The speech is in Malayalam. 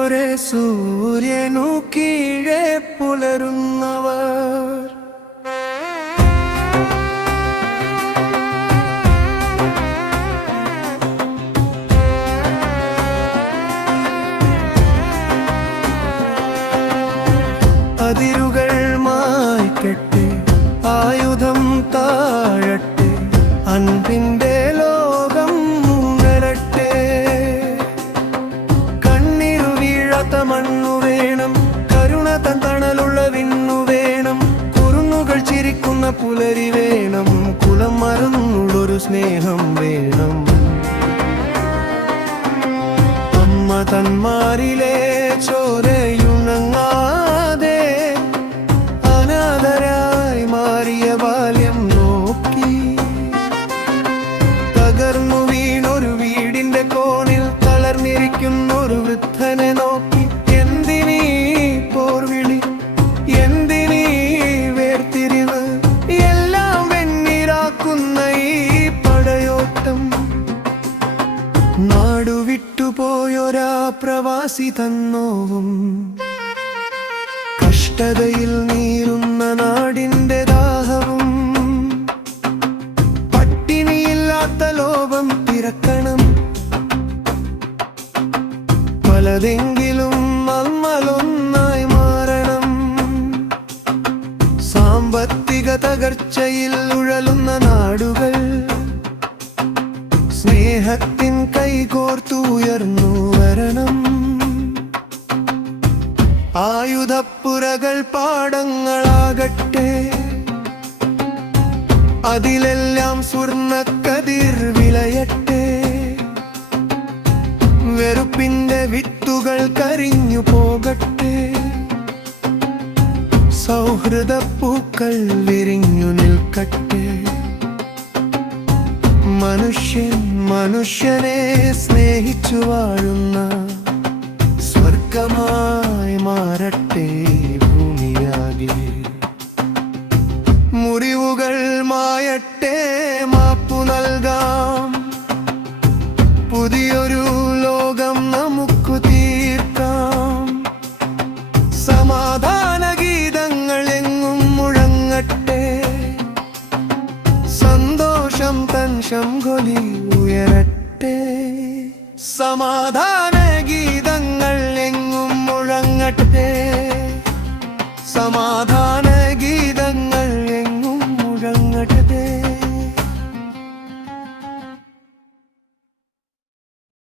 പോലെ സൂര്യനു കീഴെ പുലരുന്നവർ. അതിരുകൾ മായ്ക്കട്ടെ, ആയുധം താഴട്ടെ, അൻപിന്റെ ലോകം മുങ്ങലട്ടെ. കണ്ണീരു വീഴാത്ത മണ്ണു വേണം, കരുണ തൻ തണലുള്ള വിണ്ണു വേണം, കുരുന്നുകൾ ചിരിക്കുന്ന പുലരി വേണം, കുലം മറന്നുള്ളൊരു സ്നേഹം വേണം. അമ്മ തന്മാരിലെ ചോരയുണങ്ങാതെ അനാഥരായി മാറിയ ബാല്യം നോക്കി, തകർന്നു വീണൊരു വീടിന്റെ കോണിൽ തളർന്നിരിക്കുന്നൊരു വൃദ്ധനെ നോക്കി. എന്തിനീ പോർവിളി, എന്തിനീ വേർതിരിവ്, എല്ലാം വെണ്ണീറാക്കുന്ന ഈ പടയോട്ടം. നാടുവിട്ടുപോയൊരാ പ്രവാസി തന്നോവും, കഷ്ടതയിൽ നീറുന്ന നാടിന്റെ ദാഹവും. പട്ടിണിയില്ലാത്ത ലോകം പിറക്കണം, പലതെങ്കിലും നമ്മളൊന്നായി മാറണം. സാമ്പത്തിക തകർച്ചയിൽ ഉഴലുന്ന നാടുകൾ സ്നേഹത്തിൻ കൈകോർത്തുയർന്നു വരണം. ആയുധപ്പുരകൾ പാടങ്ങളാകട്ടെ, അതിലെല്ലാം സ്വർണ്ണക്കതിർ വിളയട്ടെ. വെറുപ്പിന്റെ വിത്തുകൾ കരിഞ്ഞു പോകട്ടെ, സൗഹൃദ പൂക്കൾ വിരിഞ്ഞു നിൽക്കട്ടെ. മനുഷ്യൻ മനുഷ്യനെ സ്നേഹിച്ചു വാഴുന്ന സ്വർഗമായി മാറട്ടെ ഭൂമിയാകെ. മുറിവുകൾ മായട്ടെ, മാപ്പു നൽകാം, പുതിയൊരു ലോകം നമുക്ക് തീർക്കാം. സമാധാന ഗീതങ്ങൾ എങ്ങും മുഴങ്ങട്ടെ, സന്തോഷം തൻ ശംഖൊലി ഉയരട്ടെ. സമാധാന ഗീതങ്ങൾ എങ്ങും മുഴങ്ങട്ടെ, സമാധാന